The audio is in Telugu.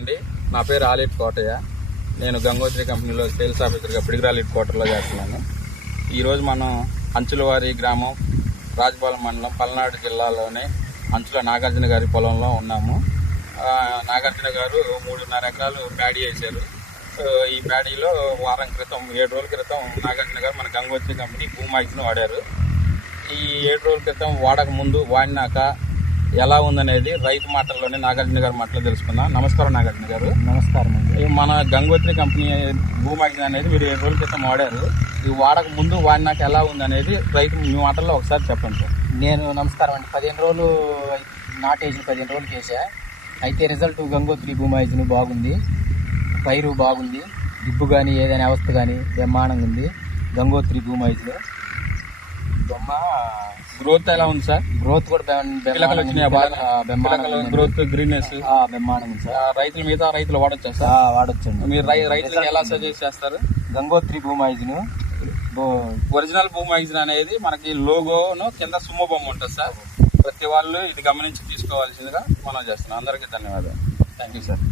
అండి, నా పేరు ఆలిట్ కోటయ్య. నేను గంగోత్రి కంపెనీలో సేల్స్ ఆఫీసర్గా పిడిగిరాలి క్వార్టర్లో చేస్తున్నాను. ఈరోజు మనం అంచులవారి గ్రామం, రాజపాలెం మండలం, పల్నాడు జిల్లాలోనే అంచుల నాగార్జున గారి పొలంలో ఉన్నాము. నాగార్జున గారు 3.5 ఎకరాలు ప్యాడీ వేశారు. ఈ ప్యాడీలో వారం క్రితం 7 రోజుల క్రితం నాగార్జున గారు మన గంగోత్రి కంపెనీ భూమాయిని వాడారు. ఈ 7 రోజుల క్రితం వాడక ముందు వాడినాక ఎలా ఉందనేది రైతు మాటల్లోనే నాగార్జున గారి మాటలో తెలుసుకుందాం. నమస్కారం నాగార్జున గారు. నమస్కారం అండి. మన గంగోత్రి కంపెనీ భూమాయిని అనేది మీరు 7 రోజుల క్రితం వాడారు. ఈ వాడక ముందు వాడినాక ఎలా ఉందనేది రైతు మీ మాటల్లో ఒకసారి చెప్పండి సార్. నమస్కారం అండి. 15 రోజులు నాటేసిన 15 రోజులు చేశా. అయితే రిజల్ట్ గంగోత్రి భూమాయిని బాగుంది, పైరు బాగుంది, దిబ్బు కానీ ఏదైనా అవస్థ కానీ బ్రహ్మాండంగా ఉంది. గంగోత్రి భూమాయిని బొమ్మ గ్రోత్ ఎలా ఉంది సార్? గ్రోత్ కూడా పిలకలు వచ్చినాయి బాగా, గ్రోత్ గ్రీన్నెస్ బ్రహ్మాండంగా ఉంది సార్. రైతులు మిగతా రైతులు వాడొచ్చా సార్? వాడొచ్చండి. మీరు రైతులకు ఎలా సజెస్ట్ చేస్తారు? గంగోత్రి భూమాయిని ఒరిజినల్ భూమాయిని అనేది మనకి లోగోను కింద సుమ్మ బొమ్మ ఉంటుంది సార్. ప్రతి వాళ్ళు ఇది గమనించి తీసుకోవాల్సిందిగా మనం చేస్తున్నాం. అందరికీ ధన్యవాదాలు. Thank you sir.